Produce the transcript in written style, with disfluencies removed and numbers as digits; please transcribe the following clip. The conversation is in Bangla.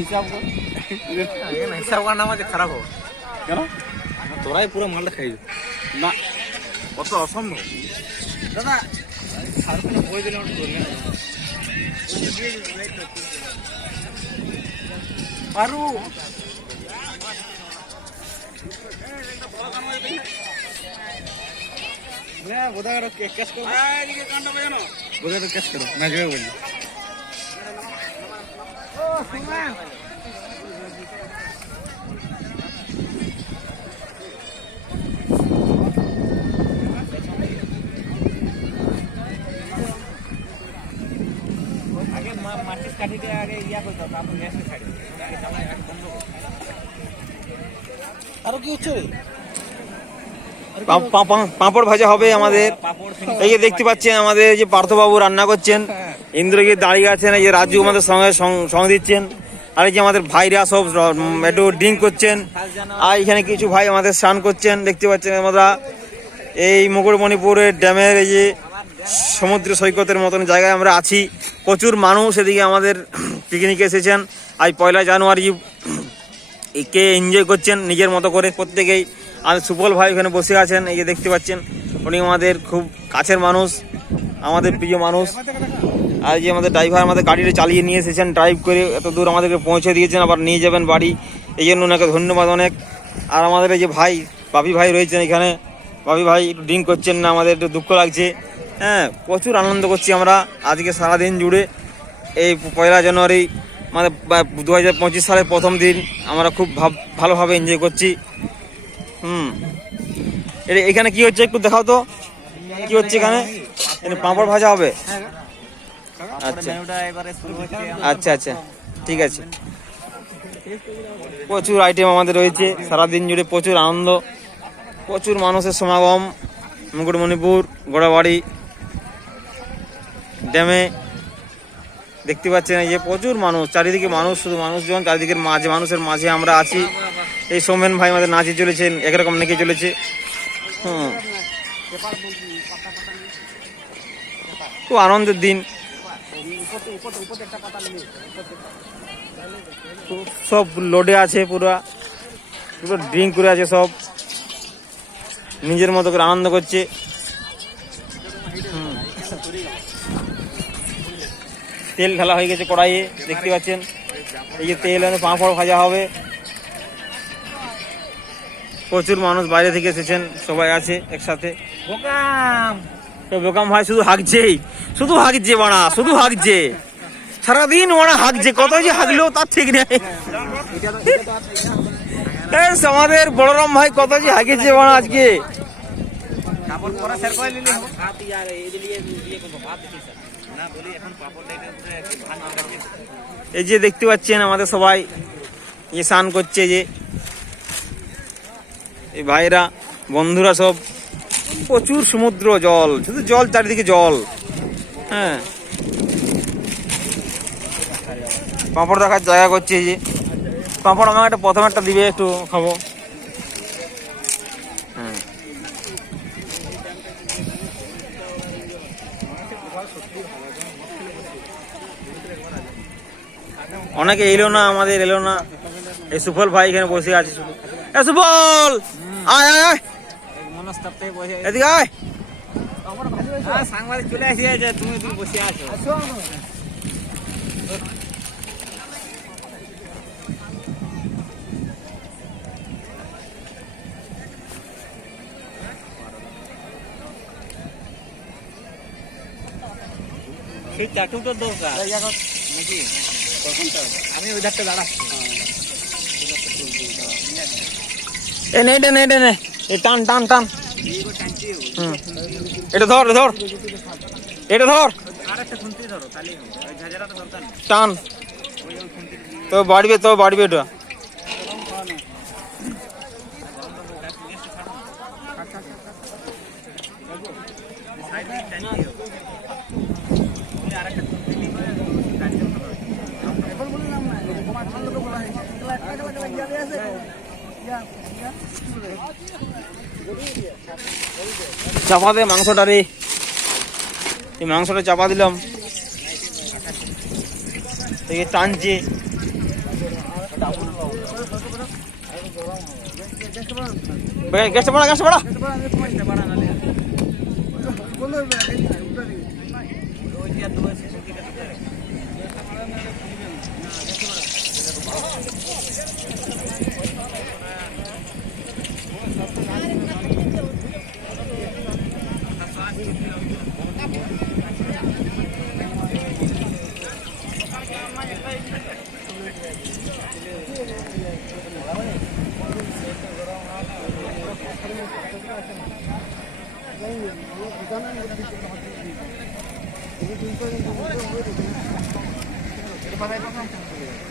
হিসাব কর, হিসাব করার নাম আছে খারাপ হবে কেন? তোরাই পুরো মালটা খাই না, অত অসম্ভব। দাদা বই দিলাম আরু বোধহয় ক্যাশ করো বোঝাতে ক্যাশ করো না যাবে বললি। আগে মাটির কাঠিতে আগে ইয়া করতে হবে, তারপর গ্যাসে ছাড়ি আরো কি হচ্ছে রে? পাঁপড় ভাজা হবে আমাদের। এই যে দেখতে পাচ্ছেন আমাদের যে পার্থবাবু রান্না করছেন, ইন্দ্রজিৎ দাঁড়িয়ে আছেন, এই যে রাজু আমাদের সঙ্গে সঙ্গ দিচ্ছেন, আর এই যে আমাদের ভাইরা সব একটু ড্রিঙ্ক করছেন, আর এখানে কিছু ভাই আমাদের স্নান করছেন। দেখতে পাচ্ছেন আমরা এই মুকুটমণিপুরের ড্যামের এই যে সমুদ্র সৈকতের মতন জায়গায় আমরা আছি। প্রচুর মানুষ এদিকে আমাদের পিকনিকে এসেছেন। আজ 1 জানুয়ারি একে এনজয় করছেন নিজের মতো করে প্রত্যেকেই। আর সুফল ভাই ওখানে বসে আছেন, এই যে দেখতে পাচ্ছেন, উনি আমাদের খুব কাছের মানুষ, আমাদের প্রিয় মানুষ। আর যে আমাদের ড্রাইভার আমাদের গাড়িটা চালিয়ে নিয়ে এসেছেন, ড্রাইভ করে এত দূর আমাদেরকে পৌঁছে দিয়েছেন, আবার নিয়ে যাবেন বাড়ি, এই জন্য ওনাকে ধন্যবাদ অনেক। আর আমাদের এই যে ভাই বাপি ভাই রয়েছেন এখানে, বাপি ভাই একটু ড্রিঙ্ক করছেন না, আমাদের একটু দুঃখ লাগছে। হ্যাঁ, প্রচুর আনন্দ করছি আমরা আজকে সারাদিন জুড়ে। এই 1 জানুয়ারি মানে 2025 সালের প্রথম দিন আমরা খুব ভালোভাবে এনজয় করছি। এখানে কি হচ্ছে একটু দেখাও তো, কি হচ্ছে এখানে? পাঁপড় ভাজা হবে। আচ্ছা আচ্ছা আচ্ছা, ঠিক আছে। প্রচুর আইটেম আমাদের রয়েছে সারাদিন জুড়ে, প্রচুর আনন্দ, প্রচুর মানুষের সমাগম মুকুটমণিপুর গোড়াবাড়ি ড্যামে। দেখতে পাচ্ছেন এই যে প্রচুর মানুষ, চারিদিকে মানুষ, শুধু মানুষজন, চারিদিকের মাঝে মানুষের মাঝে আমরা আছি। এই সৌমেন ভাই আমাদের নাচে চলেছেন, একরকম নেকে চলেছে। খুব আনন্দের দিন, সব লোডে আছে, পুরো ড্রিঙ্ক করে আছে, সব নিজের মতো করে আনন্দ করছে। তেল ঢালা হয়ে গেছে কড়াইয়ে, দেখতে পাচ্ছেন। এই যে তেল পাঁপড় ভাজা হবে। প্রচুর মানুষ বাইরে থেকে এসেছেন, সবাই আছে একসাথে। বোকাম ভাই শুধু হাঁকছেই, শুধু হাঁকছে বাড়া, শুধু হাঁকছে সারাদিন বাড়া হাঁকছে, কত যে হাঁকলেও তার ঠিক নেই। আমাদের বলরাম ভাই কত যে হাঁকেছে বাড়া আজকে। এই যে দেখতে পাচ্ছেন আমাদের সবাই স্নান করছে, যে এই ভাইরা বন্ধুরা সব, প্রচুর সমুদ্র জল, শুধু জল, চারিদিকে জল। হ্যাঁ, পাঁপড় দেখার জায়গা করছে। এই যে পাঁপড় আমাকে একটা প্রথম একটা দিবে, একটু খাবো। হ্যাঁ, অনেকে এলো না, আমাদের এলো না। এই সুফল ভাই এখানে বসে আছে শুধু। সুফল আয় আয় আয়, এদিকে আয়। সাংবাদিক চলে আসিছে, তুমি বসে আছো। সেই চাটুটার দরকার নাকি? আমি ওই ধারটা দাঁড়াচ্ছি। নে টান টান টান, এটা ধর, ধর এটা ধর, টান, তো বাড়বে এটা। চাপা দে মাংসটা রে, এই মাংসটা চাপা দিলাম, টানছে। গ্যাসটা বাড়া, গ্যাসটা বাড়া।